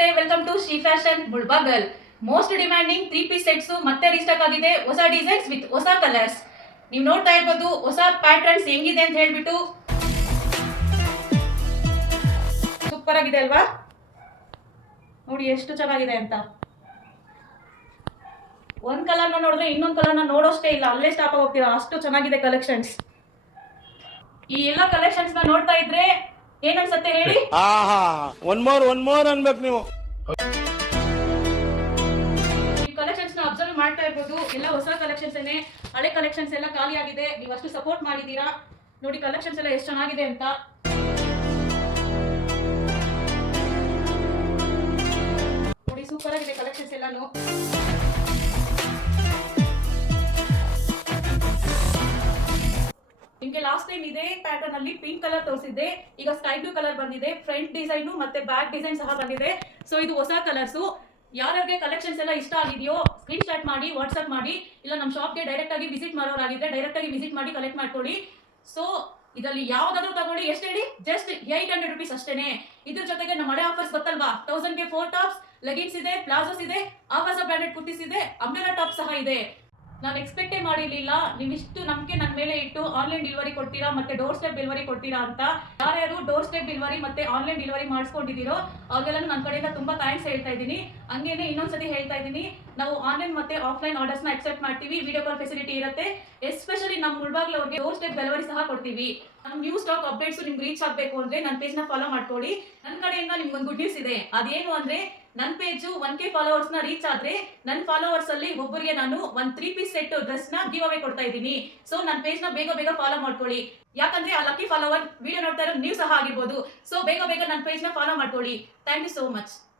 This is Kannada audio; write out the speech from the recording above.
ನಮಸ್ತೆ, welcome to Shri fashion Mulbagal. Most demanding 3 piece sets ಮತ್ತೆ ರೀಸ್ಟಾಕ್ ಆಗಿದೆ. ಹೊಸ ಡಿಸೈನ್ಸ್ ವಿತ್ ಹೊಸ ಕಲರ್ಸ್. ನೀವು ನೋಡ್ತಾ ಇರ್ಬೋದು ಹೊಸ ಪ್ಯಾಟರ್ನ್ಸ್ ಹೆಂಗಿದೆ ಅಂತ ಹೇಳ್ಬಿಟ್ಟು. ಸೂಪರ್ ಆಗಿದೆ ಅಲ್ವಾ? ನೋಡಿ ಎಷ್ಟು ಚೆನ್ನಾಗಿದೆ ಅಂತ. ಒಂದ್ ಕಲರ್ನ ನೋಡಿದ್ರೆ ಇನ್ನೊಂದ್ ಕಲರ್ನ ನೋಡೋಷ್ಟೇ ಇಲ್ಲ, ಅಲ್ಲೇ ಸ್ಟಾಪ್ ಹೋಗ್ತೀರಾ, ಅಷ್ಟು ಚೆನ್ನಾಗಿದೆ ಕಲೆಕ್ಷನ್ಸ್. ಈ ಎಲ್ಲ ಕಲೆಕ್ಷನ್ಸ್ ನ ನೋಡ್ತಾ ಇದ್ರೆ ಏನ್ ಅನ್ಸುತ್ತೆ ಹೇಳಿ? ಒನ್ ಮೋರ್ ಅನ್ಬೇಕು ನೀವು. ಈ ಕಲೆಕ್ಷನ್ಸ್ ನ ಅಬ್ಸರ್ವ್ ಮಾಡ್ತಾ ಇರ್ಬೋದು. ಎಲ್ಲ ಹೊಸ ಕಲೆಕ್ಷನ್ಸ್ ಏನೇ, ಹಳೆ ಕಲೆಕ್ಷನ್ಸ್ ಎಲ್ಲ ಖಾಲಿ ಆಗಿದೆ. ನೀವು ಅಷ್ಟು ಸಪೋರ್ಟ್ ಮಾಡಿದೀರಾ. ನೋಡಿ ಕಲೆಕ್ಷನ್ಸ್ ಎಲ್ಲ ಎಷ್ಟು ಚೆನ್ನಾಗಿದೆ ಅಂತ. ನೋಡಿ ಸೂಪರ್ ಆಗಿದೆ ಕಲೆಕ್ಷನ್ಸ್ ಎಲ್ಲಾನು. ನಿಮ್ಗೆ ಲಾಸ್ಟ್ ಟೈಮ್ ಇದೇ ಪ್ಯಾಟರ್ನ್ ಅಲ್ಲಿ ಪಿಂಕ್ ಕಲರ್ ತೋರಿಸಿದ್ದೆ. ಈಗ ಸ್ಕೈ ಬ್ಲೂ ಕಲರ್ ಬಂದಿದೆ. ಫ್ರಂಟ್ ಡಿಸೈನ್ ಮತ್ತೆ ಬ್ಯಾಕ್ ಡಿಸೈನ್ ಸಹ ಬಂದಿದೆ. ಸೊ ಇದು ಹೊಸ ಕಲರ್ಸ್. ಯಾರ್ಯಾರಿಗೆ ಕಲೆಕ್ಷನ್ಸ್ ಎಲ್ಲ ಇಷ್ಟ ಆಗಿದೆಯೋ ಸ್ಕ್ರೀನ್ ಶಾಟ್ ಮಾಡಿ ವಾಟ್ಸ್ಆಪ್ ಮಾಡಿ, ಇಲ್ಲ ನಮ್ಮ ಶಾಪ್ಗೆ ಡೈರೆಕ್ಟ್ ಆಗಿ ವಿಸಿಟ್ ಮಾಡೋರಾಗಿದ್ರೆ ಡೈರೆಕ್ಟ್ ಆಗಿ ವಿಸಿಟ್ ಮಾಡಿ ಕಲೆಕ್ಟ್ ಮಾಡ್ಕೊಳ್ಳಿ. ಸೊ ಇದರಲ್ಲಿ ಯಾವ್ದಾದ್ರು ತಗೊಳ್ಳಿ. ಎಷ್ಟು ಹೇಳಿ? ಜಸ್ಟ್ 800 rupees ಅಷ್ಟೇನೆ. ಇದ್ರ ಜೊತೆಗೆ ನಮ್ಮ ಹಳೆ ಆಫರ್ಸ್ ಗೊತ್ತಲ್ವಾ? 1000ಗೆ 4 ಟಾಪ್ಸ್, ಲೆಗಿನ್ಸ್ ಇದೆ, ಪ್ಲಾಜೋಸ್ ಇದೆ, ಆವಾಸ ಬ್ರಾಂಡೆಡ್ ಕುರ್ತೀಸ್ ಇದೆ, ಅಂಬ್ರೆಲಾ ಟಾಪ್ ಸಹ ಇದೆ. ನಾನು ಎಕ್ಸ್ಪೆಕ್ಟೇ ಮಾಡಿರ್ಲಿಲ್ಲ ನೀವು ಇಷ್ಟು ನಂಬಿಕೆ ನನ್ನ ಮೇಲೆ ಇಟ್ಟು ಆನ್ಲೈನ್ ಡೆಲಿವರಿ ಕೊಡ್ತೀರಾ ಮತ್ತೆ ಡೋರ್ ಸ್ಟೆಪ್ ಡೆಲಿವರಿ ಕೊಡ್ತೀರಾ ಅಂತ. ಯಾರ್ಯಾರು ಡೋರ್ ಸ್ಟೆಪ್ ಡೆಲಿವರಿ ಮತ್ತೆ ಆನ್ಲೈನ್ ಡೆಲಿವರಿ ಮಾಡಿಸ್ಕೊಂಡಿದ್ದೀರೋ ಅವ್ರಿಗೆಲ್ಲ ನನ್ನ ಕಡೆಯಿಂದ ತುಂಬಾ ಥ್ಯಾಂಕ್ಸ್ ಹೇಳ್ತಾ ಇದ್ದೀನಿ. ಹಂಗೇನೆ ಇನ್ನೊಂದ್ಸತಿ ಹೇಳ್ತಾ ಇದ್ದೀನಿ, ನಾವು ಆನ್ಲೈನ್ ಮತ್ತೆ ಆಫ್ಲೈನ್ ಆರ್ಡರ್ಸ್ ನ ಅಕ್ಸೆಪ್ಟ್ ಮಾಡ್ತೀವಿ. ವಿಡಿಯೋ ಕಾಲ್ ಫೆಸಿಲಿಟಿ ಇರುತ್ತೆ. ಎಸ್ಪೆಷಲಿ ನಮ್ಮ ಮುಳ್ಬಾಗ್ಲ ಅವ್ರಿಗೆ ಡೋರ್ ಸ್ಟೆಪ್ ಡೆಲಿವರಿ ಸಹ ಕೊಡ್ತೀವಿ. ನಮ್ಮ ನ್ಯೂ ಸ್ಟಾಕ್ ಅಪ್ಡೇಟ್ಸ್ ನಿಮ್ಗೆ ರೀಚ್ ಆಗಬೇಕು ಅಂದ್ರೆ ನನ್ನ ಪೇಜ್ ನ ಫಾಲೋ ಮಾಡ್ಕೊಳ್ಳಿ. ನನ್ನ ಕಡೆಯಿಂದ ನಿಮ್ಗೆ ಒಂದು ಗುಡ್ ನ್ಯೂಸ್ ಇದೆ. ಅದೇನು ಅಂದ್ರೆ ನನ್ನ ಪೇಜ್ 1K ಫಾಲೋವರ್ಸ್ ನ ರೀಚ್ ಆದ್ರೆ ನನ್ನ ಫಾಲೋವರ್ಸ್ ಅಲ್ಲಿ ಒಬ್ಬರಿಗೆ ನಾನು ಒಂದು 3 ಪೀಸ್ ಸೆಟ್ ಡ್ರೆಸ್ ನ ಗಿವ್ ಅವೇ ಕೊಡ್ತಾ ಇದ್ದೀನಿ. ಸೊ ನನ್ನ ಪೇಜ್ ನ ಬೇಗ ಫಾಲೋ ಮಾಡ್ಕೊಳ್ಳಿ. ಯಾಕಂದ್ರೆ ಆ ಲಕ್ಕಿ ಫಾಲೋವರ್ ವಿಡಿಯೋ ನೋಡ್ತಾ ಇರೋ ನೀವು ಸಹ ಆಗಿರ್ಬೋದು. ಸೊ ಬೇಗ ನನ್ನ ಪೇಜ್ ನ ಫಾಲೋ ಮಾಡ್ಕೊಳ್ಳಿ. Thank you so much.